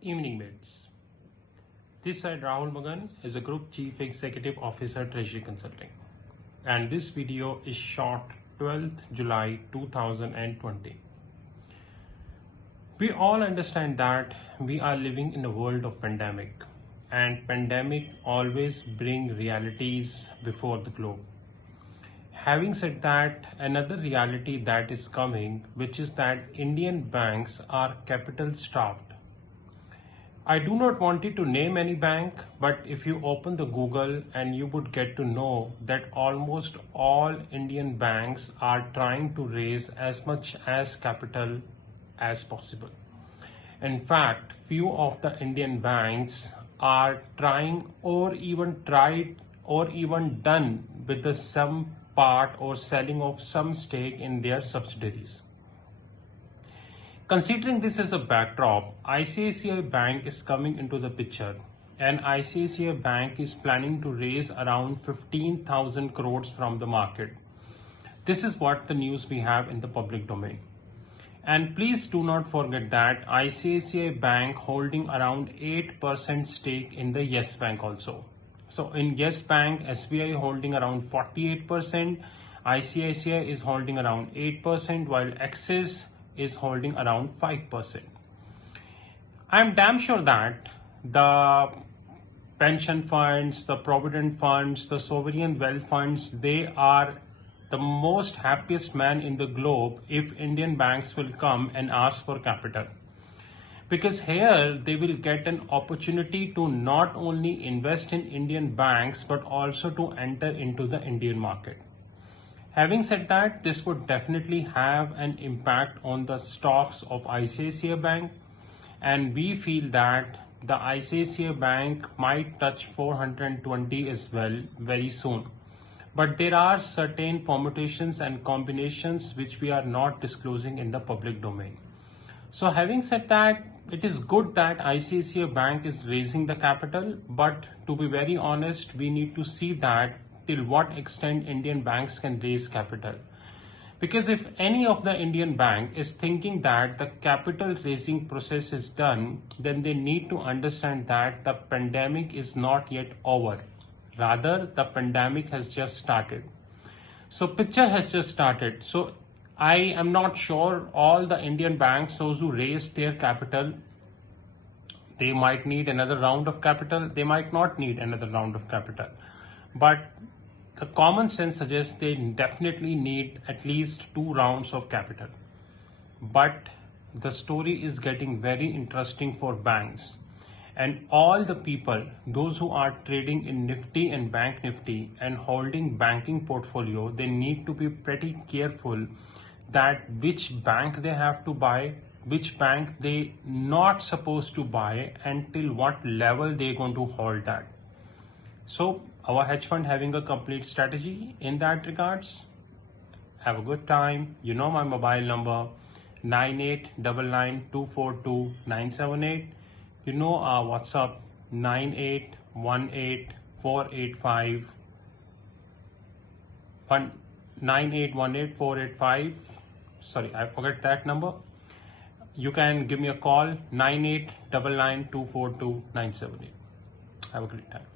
Evening mates. This side Rahul Magan is a Group Chief Executive Officer Treasury Consulting, and this video is shot 12th July 2020. We all understand that we are living in a world of pandemic, and pandemic always bring realities before the globe. Having said that, another reality that is coming, which is that Indian banks are capital starved. I do not want you to name any bank, but if you open the Google and you would get to know that almost all Indian banks are trying to raise as much as capital as possible. In fact, few of the Indian banks are trying or even tried or even done with the some part or selling of some stake in their subsidiaries. Considering this as a backdrop, ICICI Bank is coming into the picture, and ICICI Bank is planning to raise around 15,000 crores from the market. This is what the news we have in the public domain. And please do not forget that ICICI Bank holding around 8% stake in the Yes Bank also. So in Yes Bank, SBI holding around 48%, ICICI is holding around 8%, while Axis is holding around 5%. I'm damn sure that the pension funds, the provident funds, the sovereign wealth funds, they are the most happiest man in the globe if Indian banks will come and ask for capital. Because here they will get an opportunity to not only invest in Indian banks, but also to enter into the Indian market. Having said that, this would definitely have an impact on the stocks of ICICI Bank, and we feel that the ICICI Bank might touch 420 as well very soon. But there are certain permutations and combinations which we are not disclosing in the public domain. So having said that, it is good that ICICI Bank is raising the capital, but to be very honest, we need to see that till what extent Indian banks can raise capital. Because if any of the Indian bank is thinking that the capital raising process is done, then they need to understand that the pandemic is not yet over. Rather, the pandemic has just started. So picture has just started. So I am not sure all the Indian banks, those who raised their capital, they might need another round of capital. They might not need another round of capital. But the common sense suggests they definitely need at least 2 rounds of capital. But the story is getting very interesting for banks. And all the people, those who are trading in Nifty and Bank Nifty and holding banking portfolio, they need to be pretty careful that which bank they have to buy, which bank they not supposed to buy, and till what level they're going to hold that. So our hedge fund having a complete strategy in that regards. Have a good time. You know my mobile number 9899242978. You know our WhatsApp 98184885. Sorry, I forget that number. You can give me a call 9899242978. Have a great time.